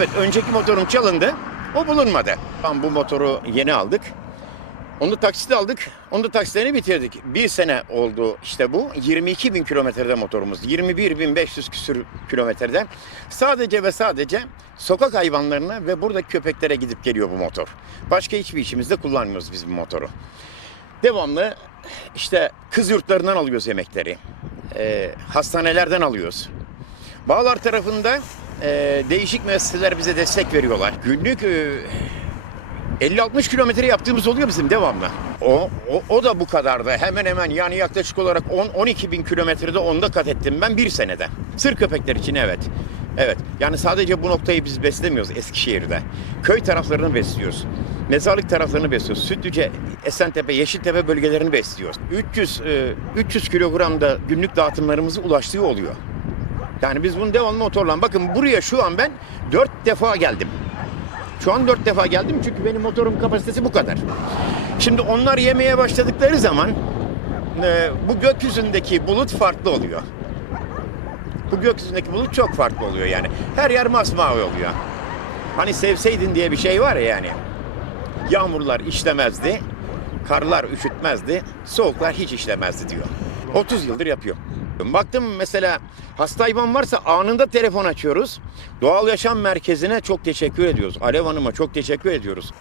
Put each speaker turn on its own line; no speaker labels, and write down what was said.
Evet önceki motorum çalındı. O bulunmadı. Tam bu motoru yeni aldık. Onu taksit aldık. Onu da taksitlerini bitirdik. Bir sene oldu işte bu. 22 bin kilometrede motorumuz. 21 bin 500 küsür kilometrede. Sadece ve sadece sokak hayvanlarına ve buradaki köpeklere gidip geliyor bu motor. Başka hiçbir işimizde kullanmıyoruz biz bu motoru. Devamlı işte kız yurtlarından alıyoruz yemekleri. Ee, hastanelerden alıyoruz. Bağlar tarafında e, değişik müesseseler bize destek veriyorlar. Günlük e, 50-60 kilometre yaptığımız oluyor bizim devamlı. O, o, o da bu kadar da hemen hemen yani yaklaşık olarak 10-12 bin kilometrede onda kat ettim ben bir senede. Sır köpekler için evet. Evet yani sadece bu noktayı biz beslemiyoruz Eskişehir'de. Köy taraflarını besliyoruz. Mezarlık taraflarını besliyoruz. Sütlüce, Esentepe, Yeşiltepe bölgelerini besliyoruz. 300 e, 300 kilogram da günlük dağıtımlarımızı ulaştığı oluyor. Yani biz bunu devamlı motorla. Bakın buraya şu an ben 4 defa geldim. Şu an dört defa geldim çünkü benim motorum kapasitesi bu kadar. Şimdi onlar yemeye başladıkları zaman e, bu gökyüzündeki bulut farklı oluyor. Bu gökyüzündeki bulut çok farklı oluyor yani. Her yer masmavi oluyor. Hani sevseydin diye bir şey var ya yani. Yağmurlar işlemezdi, karlar üşütmezdi, soğuklar hiç işlemezdi diyor. 30 yıldır yapıyor. Baktım mesela hasta hayvan varsa anında telefon açıyoruz. Doğal Yaşam Merkezi'ne çok teşekkür ediyoruz. Alev Hanım'a çok teşekkür ediyoruz.